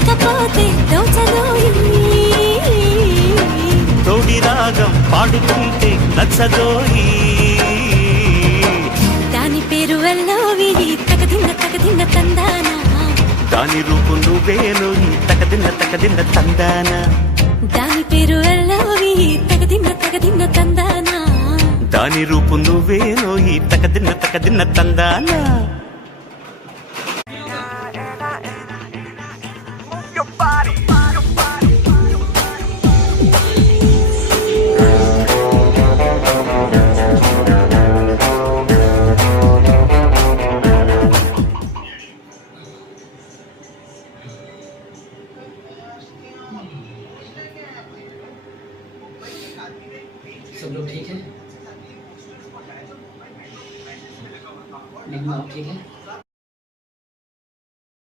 లేకపోతే దోచదోయి తోడి రాగం పాడుకుంటే నచ్చదోయి దాని పేరు అల్లోవి తగదిన్న తందానా దాని రూపు నువ్వేలోయి తకదిన్న తందాన దాని పేరు అల్లోవి తగదిన్న తందానా దాని రూపు నువ్వేలోయి తకదిన్న తందాన सब लोग ठीक है? निगमा ठीक है?